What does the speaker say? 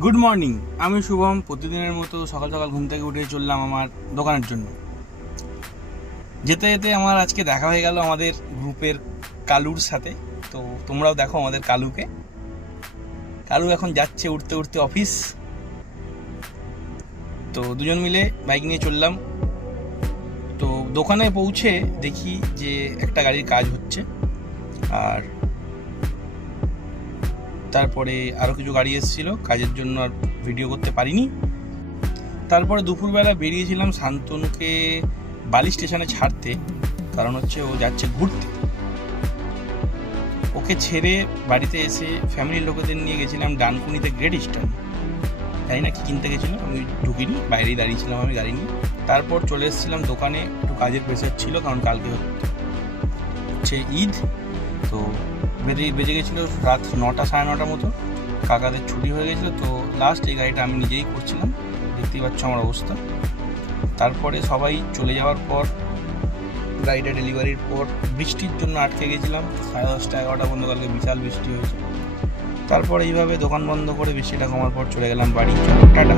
Good morning. আমি শুভম। প্রতিদিনের মতো সকাল সকাল ঘুম থেকে উঠে চললাম আমার দোকানের জন্য। যেতে যেতে আমার আজকে দেখা হয়ে গেল আমাদের গ্রুপের কালুর সাথে। তো তোমরাও দেখো আমাদের কালুকে। কালু এখন যাচ্ছে উঠতে উঠতে অফিস। তো দুজন মিলে বাইক নিয়ে চললাম। তো দোকানে পৌঁছে দেখি যে একটা গাড়ির কাজ হচ্ছে, আর তারপরে আরও কিছু গাড়ি এসেছিল, কাজের জন্য আর ভিডিও করতে পারিনি। তারপরে দুপুরবেলা বেরিয়েছিলাম শান্তনুকে বালি স্টেশনে ছাড়তে, কারণ হচ্ছে ও যাচ্ছে ঘুরতে। ওকে ছেড়ে বাড়িতে এসে ফ্যামিলির লোকেদের নিয়ে গেছিলাম ডানকুনিতে গ্রেট ইস্টার্ন। জানি না কি কিনতে গেছিলাম, আমি ঢুকিনি, বাইরেই দাঁড়িয়েছিলাম আমি গাড়ি নিয়ে। তারপর চলে এসেছিলাম দোকানে, একটু কাজের প্রেশার ছিল কারণ কালকে হচ্ছে ঈদ। তো বেজে গেছিলো রাত 9টা 9:30 মতো। কাকাদের ছুটি হয়ে গেছিলো, তো লাস্ট এই গাড়িটা আমি নিজেই করছিলাম। দেখতেই পাচ্ছ আমার অবস্থা। তারপরে সবাই চলে যাওয়ার পর গাড়িটা ডেলিভারির পর বৃষ্টির জন্য আটকে গেছিলাম 10:30 11টা পর্যন্ত। কালকে বিশাল বৃষ্টি হয়েছে। তারপর এইভাবে দোকান বন্ধ করে বৃষ্টিটা কমার পর চলে গেলাম বাড়ি। টাটা।